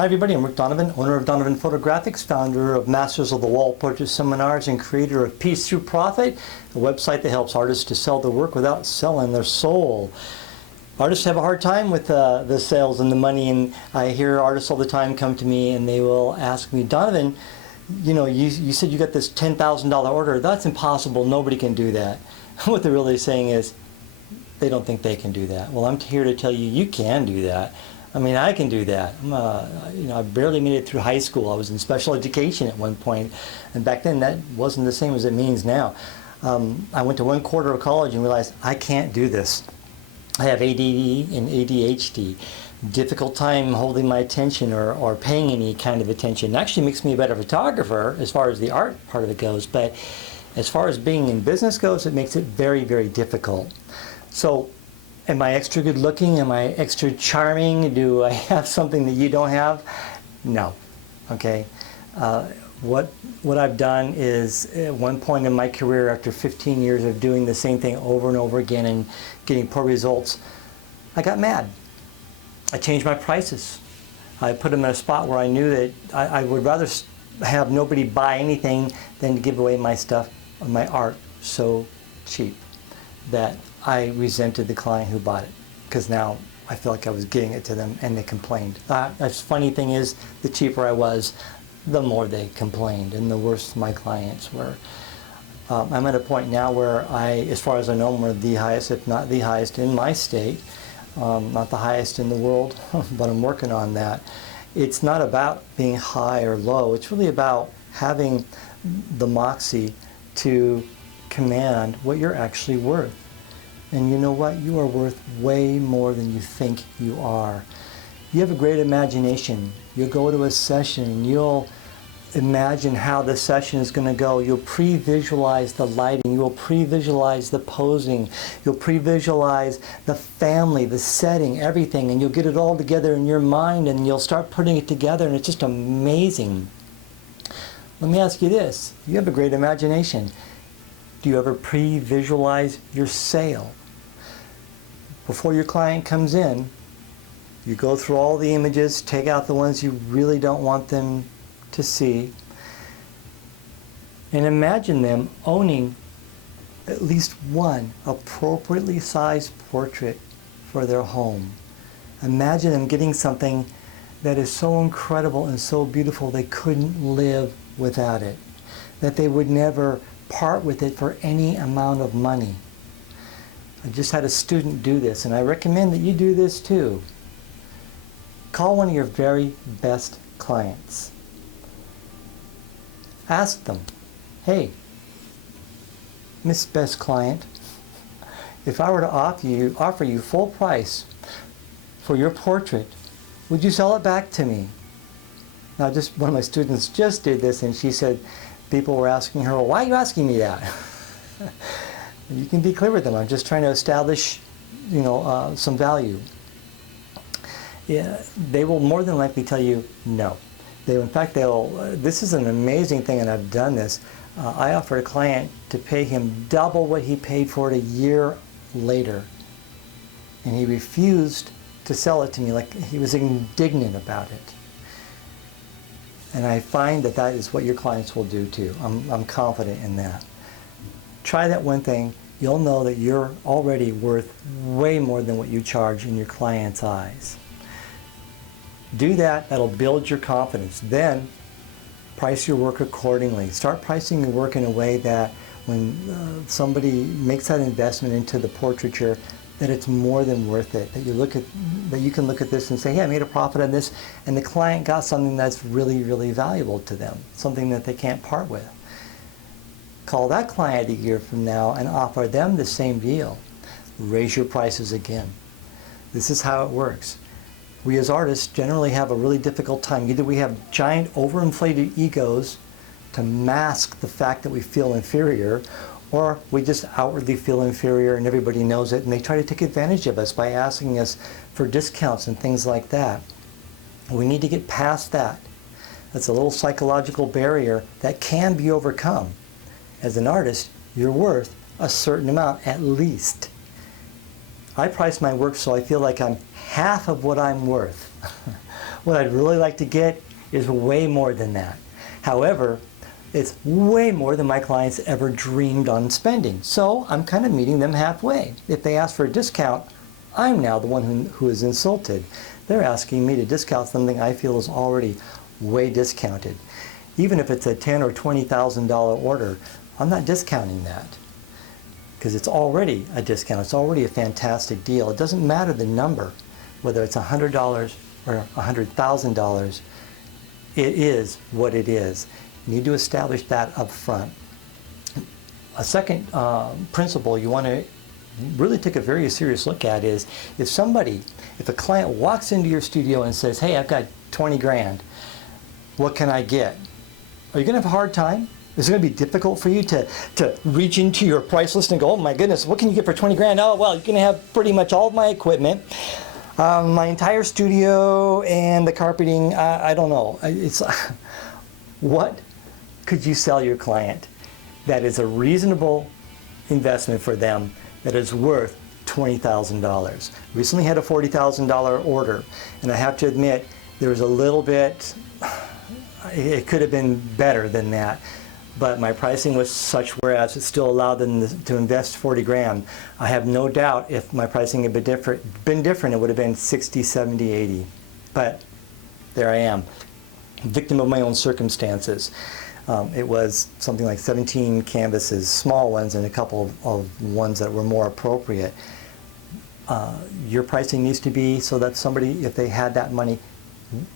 Hi everybody, I'm Rick Donovan, owner of Donovan Photographics, founder of Masters of the Wall Portrait Seminars, and creator of Peace Through Profit, a website that helps artists to sell their work without selling their soul. Artists have a hard time with the sales and the money, and I hear artists all the time come to me and they will ask me, Donovan, you know, you said you got this $10,000 order. That's impossible. Nobody can do that. What they're really saying is they don't think they can do that. Well, I'm here to tell you, you can do that. I mean, I can do that. I barely made it through high school. I was in special education at one point, and back then that wasn't the same as it means now. I went to one quarter of college and realized I can't do this. I have ADD and ADHD. Difficult time holding my attention or paying any kind of attention. It actually makes me a better photographer as far as the art part of it goes, but as far as being in business goes, it makes it very, very difficult. So, am I extra good looking? Am I extra charming? Do I have something that you don't have? No. Okay. What I've done is, at one point in my career, after 15 years of doing the same thing over and over again and getting poor results, I got mad. I changed my prices. I put them in a spot where I knew that I would rather have nobody buy anything than to give away my stuff, my art, so cheap that I resented the client who bought it, because now I feel like I was giving it to them and they complained. The funny thing is, the cheaper I was, the more they complained and the worse my clients were. I'm at a point now where as far as I know, we're the highest, if not the highest in my state. Not the highest in the world, but I'm working on that. It's not about being high or low. It's really about having the moxie to command what you're actually worth. And you know what? You are worth way more than you think you are. You have a great imagination. You'll go to a session and you'll imagine how the session is going to go. You'll pre-visualize the lighting. You'll pre-visualize the posing. You'll pre-visualize the family, the setting, everything. And you'll get it all together in your mind and you'll start putting it together, and it's just amazing. Let me ask you this. You have a great imagination. Do you ever pre-visualize your sale? Before your client comes in, you go through all the images, take out the ones you really don't want them to see, and imagine them owning at least one appropriately sized portrait for their home. Imagine them getting something that is so incredible and so beautiful they couldn't live without it, that they would never part with it for any amount of money. I just had a student do this, and I recommend that you do this too. Call one of your very best clients. Ask them, hey, Miss Best Client, if I were to offer you full price for your portrait, would you sell it back to me? Now, just one of my students just did this, and she said, people were asking her, well, why are you asking me that? You can be clear with them. I'm just trying to establish, some value. Yeah, they will more than likely tell you no. This is an amazing thing, and I've done this. I offered a client to pay him double what he paid for it a year later. And he refused to sell it to me, like he was indignant about it. And I find that that is what your clients will do too. I'm confident in that. Try that one thing. You'll know that you're already worth way more than what you charge in your client's eyes. Do that. That'll build your confidence. Then price your work accordingly. Start pricing your work in a way that when somebody makes that investment into the portraiture, that it's more than worth it. That you can look at this and say, hey, I made a profit on this, and the client got something that's really, really valuable to them, something that they can't part with. Call that client a year from now and offer them the same deal. Raise your prices again. This is how it works. We as artists generally have a really difficult time. Either we have giant overinflated egos to mask the fact that we feel inferior, or we just outwardly feel inferior and everybody knows it, and they try to take advantage of us by asking us for discounts and things like that. We need to get past that. That's a little psychological barrier that can be overcome. As an artist, you're worth a certain amount at least. I price my work so I feel like I'm half of what I'm worth. What I'd really like to get is way more than that. However, it's way more than my clients ever dreamed on spending. So I'm kind of meeting them halfway. If they ask for a discount, I'm now the one who is insulted. They're asking me to discount something I feel is already way discounted. Even if it's a $10,000 or $20,000 order, I'm not discounting that because it's already a discount. It's already a fantastic deal. It doesn't matter the number, whether it's $100 or $100,000. It is what it is. You need to establish that up front. A second principle you want to really take a very serious look at is if a client walks into your studio and says, hey, I've got 20 grand, what can I get? Are you going to have a hard time? Is it going to be difficult for you to reach into your price list and go, oh my goodness, what can you get for 20 grand? Oh, well, you're going to have pretty much all of my equipment, my entire studio and the carpeting. I don't know. It's what could you sell your client that is a reasonable investment for them that is worth $20,000? Recently had a $40,000 order, and I have to admit there was a little bit, it could have been better than that, but my pricing was such whereas it still allowed them to invest 40 grand. I have no doubt if my pricing had been different, it would have been 60, 70, 80. But there I am, victim of my own circumstances. It was something like 17 canvases, small ones, and a couple of ones that were more appropriate. Your pricing needs to be so that somebody, if they had that money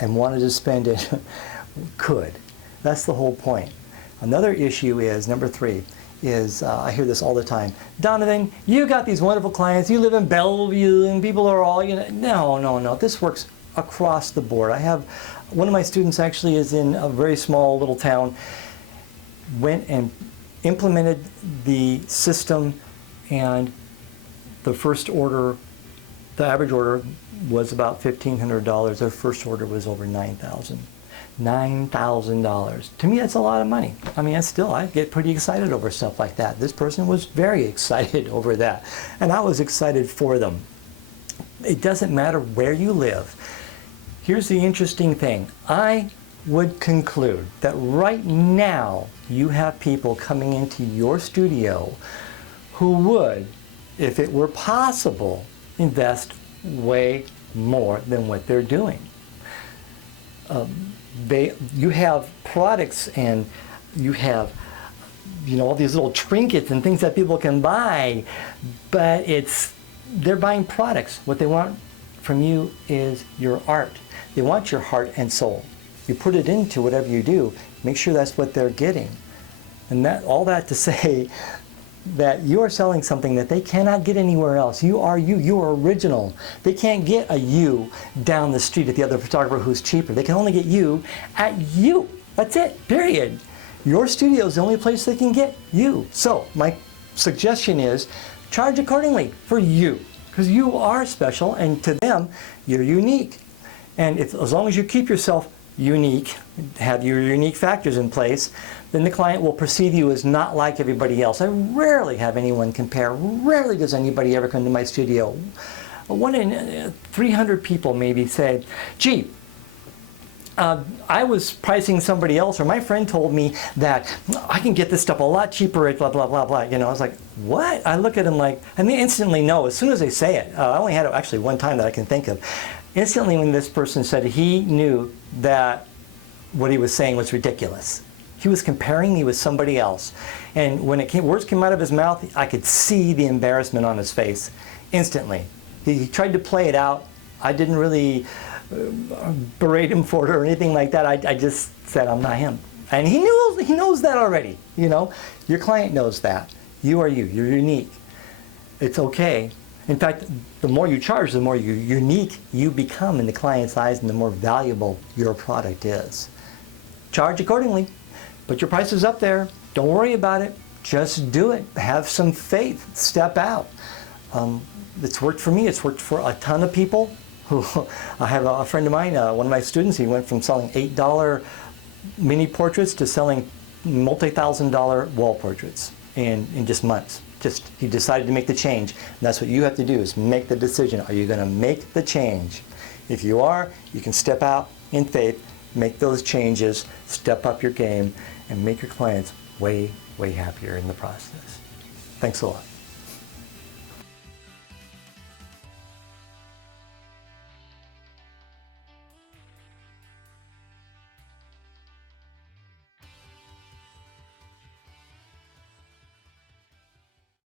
and wanted to spend it, could. That's the whole point. Another issue is, number 3, is I hear this all the time. Donovan, you got these wonderful clients, you live in Bellevue, and people are all, no. This works across the board. I have, one of my students actually is in a very small little town, went and implemented the system, and the first order, the average order was about $1,500. Their first order was over $9,000. $9,000. To me, that's a lot of money. I mean, I get pretty excited over stuff like that. This person was very excited over that, and I was excited for them. It doesn't matter where you live. Here's the interesting thing. I would conclude that right now you have people coming into your studio who would, if it were possible, invest way more than what they're doing. You have products and you have all these little trinkets and things that people can buy, but they're buying products. What they want from you is your art. They want your heart and soul. You put it into whatever you do, make sure that's what they're getting. And all that to say that you are selling something that they cannot get anywhere else. You are you. You are original. They can't get a you down the street at the other photographer who's cheaper. They can only get you at you. That's it, period. Your studio is the only place they can get you. So my suggestion is charge accordingly for you, because you are special, and to them, you're unique. And as long as you keep yourself unique, have your unique factors in place, then the client will perceive you as not like everybody else. I rarely have anyone compare. Rarely does anybody ever come to my studio. 1 in 300 people maybe say, gee, I was pricing somebody else, or my friend told me that I can get this stuff a lot cheaper at blah, blah, blah, blah. I was like, what? I look at them like, and they instantly know as soon as they say it. I only had it actually one time that I can think of. Instantly when this person said it, he knew that what he was saying was ridiculous. He was comparing me with somebody else. And when words came out of his mouth, I could see the embarrassment on his face instantly. He tried to play it out. I didn't really berate him for it or anything like that. I just said, I'm not him. And he knows that already. Your client knows that. You are you. You're unique. It's okay. In fact, the more you charge, the more unique you become in the client's eyes, and the more valuable your product is. Charge accordingly. Put your prices up there. Don't worry about it. Just do it. Have some faith. Step out. It's worked for me. It's worked for a ton of people. I have a friend of mine, one of my students, he went from selling $8 mini portraits to selling multi-$1,000 wall portraits in just months. He decided to make the change. And that's what you have to do, is make the decision. Are you going to make the change? If you are, you can step out in faith, make those changes, step up your game, and make your clients way, way happier in the process. Thanks a lot.